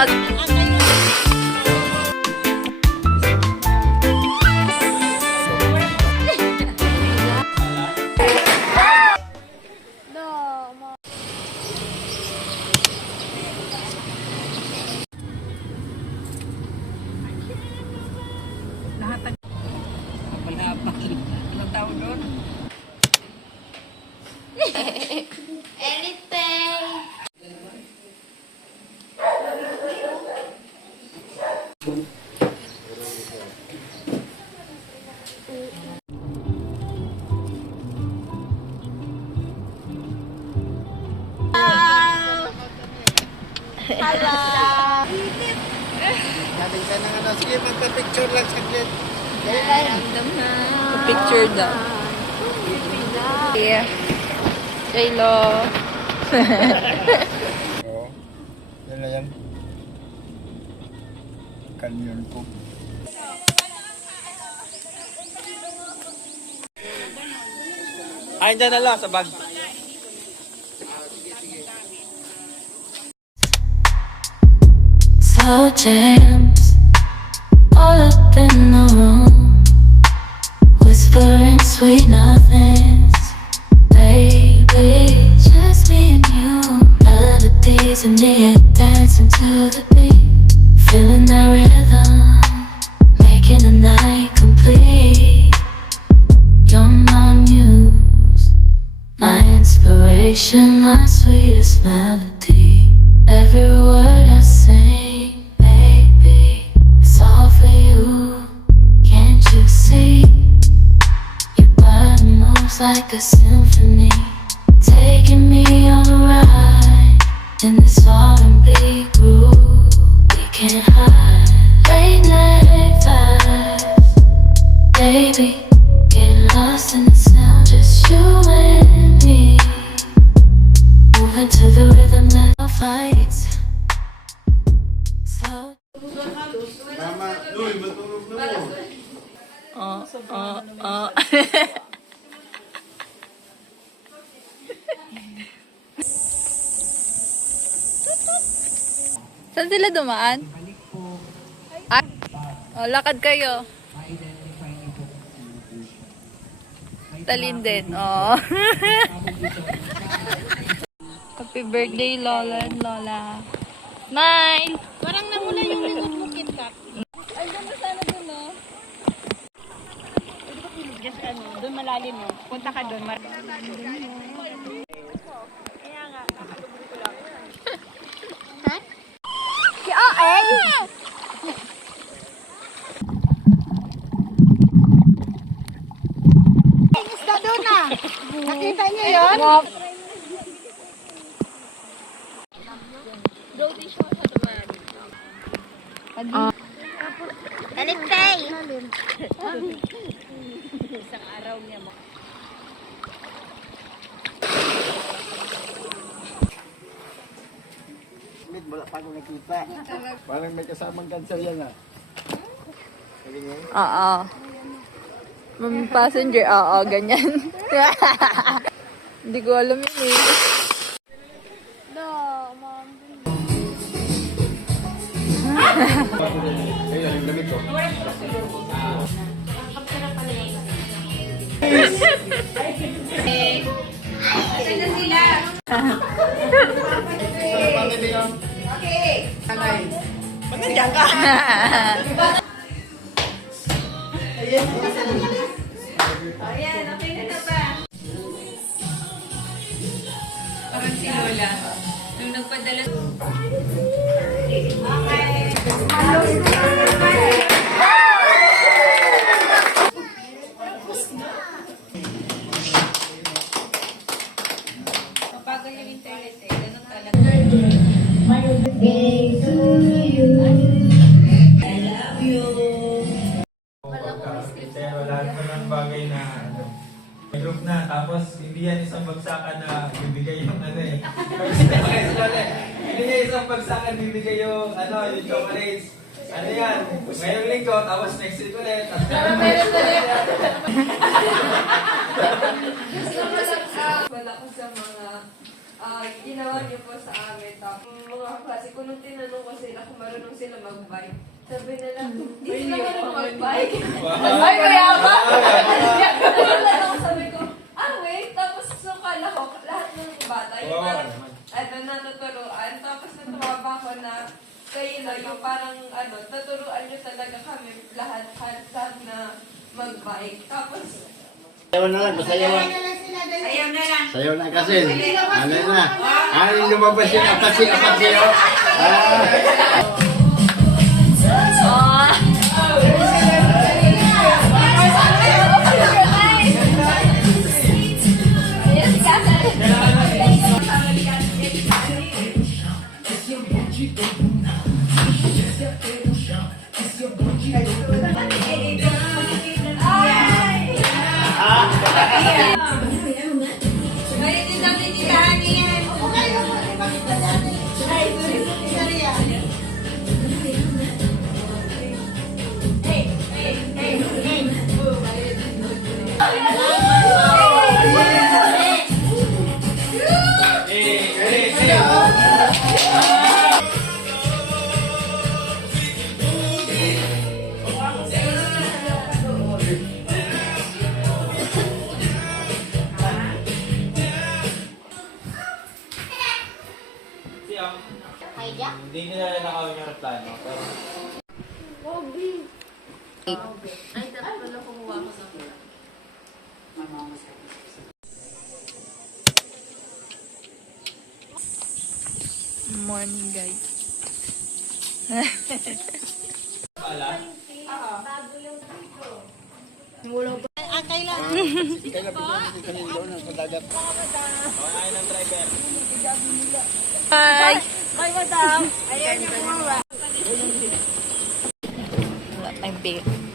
Hello! Galing ka ng ano. Sige, magpa-picture lang saglit. Random na. Picture daw. Yeah. J-Lo. Oo. Yan na yan. Kanyon ko. Ay, dyan na lang sa bag. Slow jams all up in the room, whispering sweet nothings. Baby, just me and you. Melodies in the air, dancing to the beat, feeling that rhythm, making the night complete. You're my muse, my inspiration, my sweetest melody. Every word I sing, baby, it's all for you. Can't you see? Your body moves like a symphony, taking me on a ride in this R&B groove. We can't hide. Late night vibes, baby, get lost in the sound. Just you and me, moving to the rhythm that fights. So Mama, Luy, matulog na mo. Saan sila dumaan? Ah, oh, lakad kayo. Talin din. Oh. Happy birthday, Lola and Lola. Smile! Parang namula yung likod mo, KitKat. Ay, ganda sana dun, no? Just ano, doon malalim mo. Punta ka doon. Si OL! Isda doon na! Nakita niyo yun? Talipay! Isang araw niya mo. Smith, wala pa ako nakita. Parang may kasamang cancer yan ah. Oo. Passenger, oo, ganyan. Hindi ko alam yun eh. Ayun, yung damit ko. Asan na sila? Nandiyan ka. Ayan, okay na ba? Parang si Lola. Nung nagpadala... Mapagal yung internet eh. Ganun talaga. Lahat ko ng bagay na ano, may group na, tapos hindi yan isang bagsakan na bibigay yung ano eh. Hindi yan isang bagsakan bibigay yung ano, yung chocolates. Ano yan? Ngayong linggo, tapos next week ulit. Wala ko sa mga ginawa niyo po sa amin. Tapos, mga klase ko, nung tinanong ko sila kung marunong sila mag-bike, sabi nila, hindi sila marunong mag-bike. Ay, kaya ba? Sabi ko, wait. Tapos, so kala ko, lahat ng bata, yung parang, natuturuan. Tapos, natuwa ko na kayo na yung parang, naturuan niyo talaga kami lahat na mag-bike. Tapos, Sayaw na lang, pasayawan. Ayaw na lang. Sayaw na kasi. Ano na? Lumabas yung apasi-apasi. Hindi nila nakawin yung replano. Pero Morning, guys. Hi! Hi, madam! Ayan yung mga. Wala tayong bill.